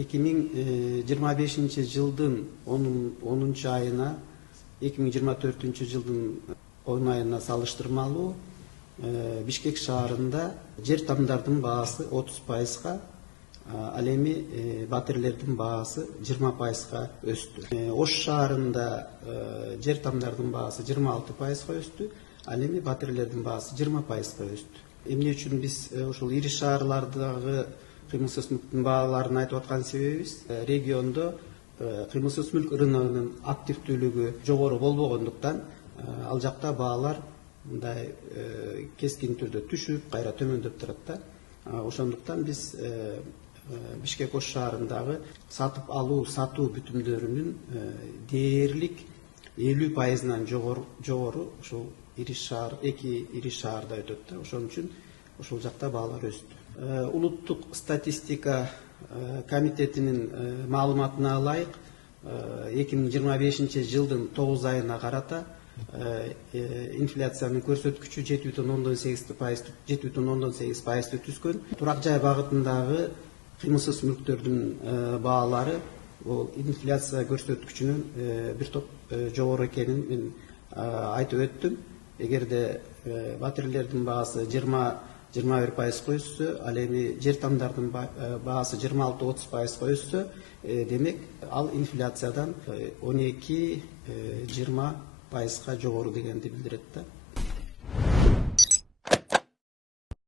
2025 жылдын 10 айына 2024 жылдын 10 айына салыштырмалуу Бишкек шаарында жер тамдардын баасы 30%, ал эми батирлердин баасы 20%га өстү. Ош шаарында жер тамдардын баасы 26%га өстү, ал эми батирлердин баасы 20%га өстү. Эмне үчүн биз ушул ири шаарлардагы кыймылсыз мүлктүн бааларын айтып аткан себебибиз региондо кыймылсыз мүлк рыногунун активдүүлүгү жогору болбогондуктан ал жакта баалар мындай кескин түрдө түшүп, кайра төмөндөп турат да. Ошондуктан биз Бишкек Ош шаарындагы сатып алуу, сатуу бүтүмдөрүнүн дээрлик 50%-нан жогору ушул эки ири шаарда өтөт да. Ошон үчүн ушул жакта баалар өстү. Улуттук статистика комитетинин маалыматына ылайык 2025 жылдын 9 айына карата инфляциянын көрсөткүчү 7,8% түскөн. Турак жай багытындагы кыймылсыз мүлктөрдүн баалары бул инфляция көрсөткүчүнүн бир топ жогору экенин мен айтып өттүм. Эгерде батирлердин баасы 20-21%га өссө, ал эми жер тамдардын баасы 26-30%га өссө, демек ал инфляциядан 12-20%га жогору дегенди билдирет да.